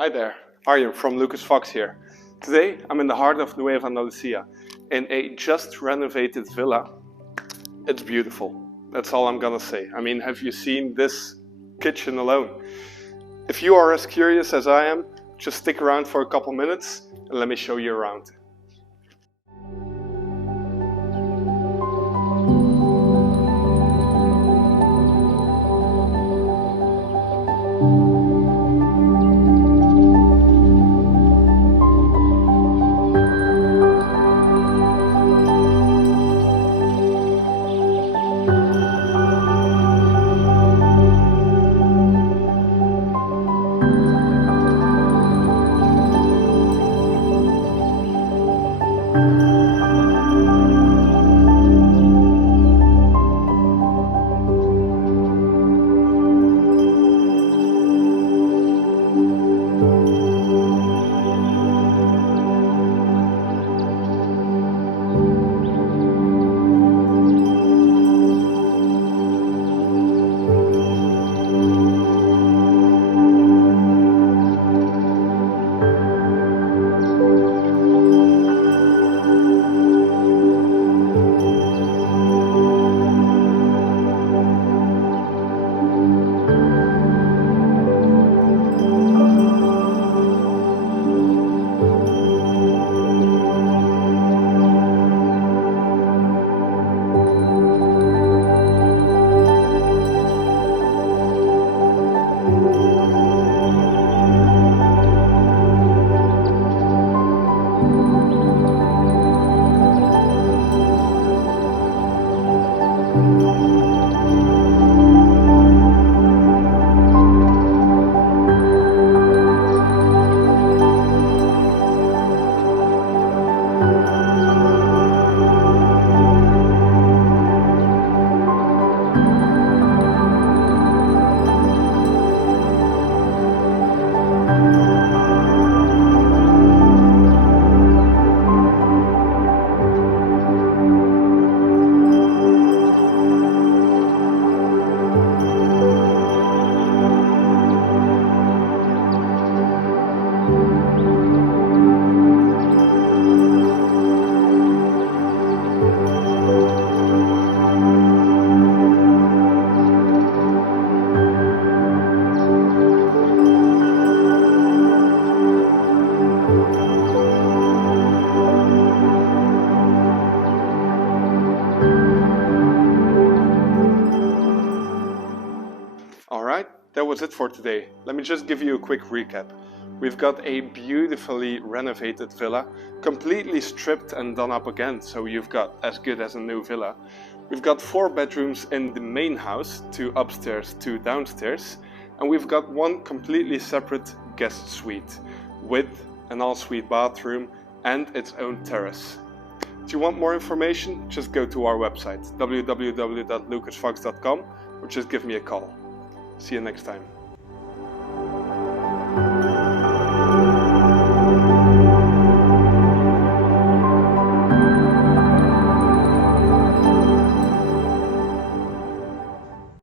Hi there, Arjen from Lucas Fox here. Today I'm in the heart of Nueva Andalucia in a just renovated villa. It's beautiful, that's all I'm gonna say. I mean, have you seen this kitchen alone? If you are as curious as I am, just stick around for a couple minutes and let me show you around. Alright, that was it for today. Let me just give you a quick recap. We've got a beautifully renovated villa, completely stripped and done up again, so you've got as good as a new villa. We've got 4 bedrooms in the main house, 2 upstairs, 2 downstairs, and we've got 1 completely separate guest suite with an ensuite bathroom and its own terrace. Do you want more information? Just go to our website www.lucasfox.com or just give me a call. See you next time.